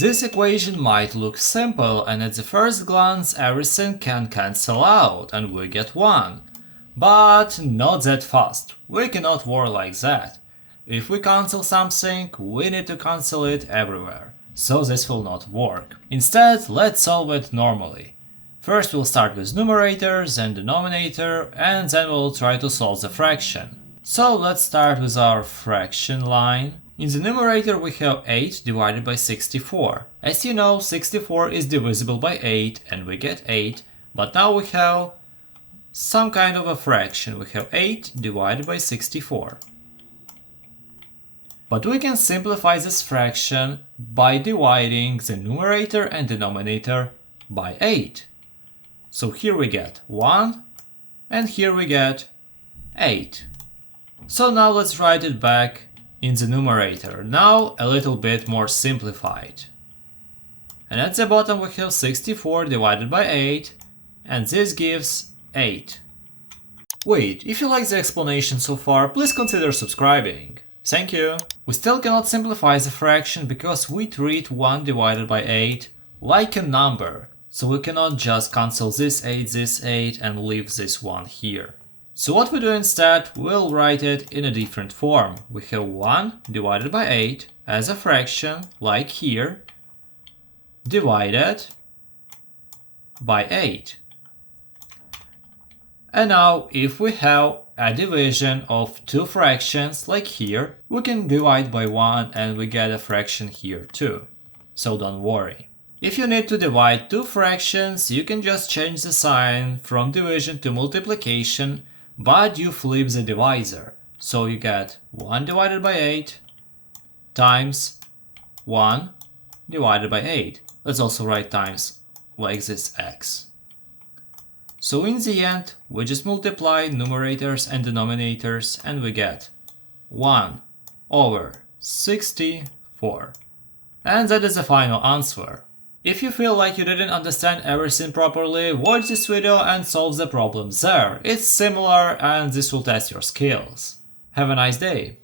This equation might look simple, and at the first glance everything can cancel out and we get 1. But not that fast. We cannot work like that. If we cancel something, we need to cancel it everywhere. So this will not work. Instead, let's solve it normally. First we'll start with numerator, then denominator, and then we'll try to solve the fraction. So let's start with our fraction line. In the numerator we have 8 divided by 64. As you know, 64 is divisible by 8 and we get 8, but now we have some kind of a fraction. We have 8 divided by 64. But we can simplify this fraction by dividing the numerator and denominator by 8. So here we get 1 and here we get 8. So now let's write it back in the numerator, now a little bit more simplified. And at the bottom we have 64 divided by 8, and this gives 8. Wait, if you like the explanation so far, please consider subscribing. Thank you! We still cannot simplify the fraction because we treat 1 divided by 8 like a number, so we cannot just cancel this 8, and leave this 1 here. So what we do instead, we'll write it in a different form. We have 1 divided by 8 as a fraction, like here, divided by 8. And now, if we have a division of two fractions, like here, we can divide by 1 and we get a fraction here too. So don't worry. If you need to divide two fractions, you can just change the sign from division to multiplication, but you flip the divisor. So you get 1 divided by 8 times 1 divided by 8. Let's also write times like this x. So in the end, we just multiply numerators and denominators and we get 1 over 64. And that is the final answer. If you feel like you didn't understand everything properly, watch this video and solve the problem there. It's similar and this will test your skills. Have a nice day!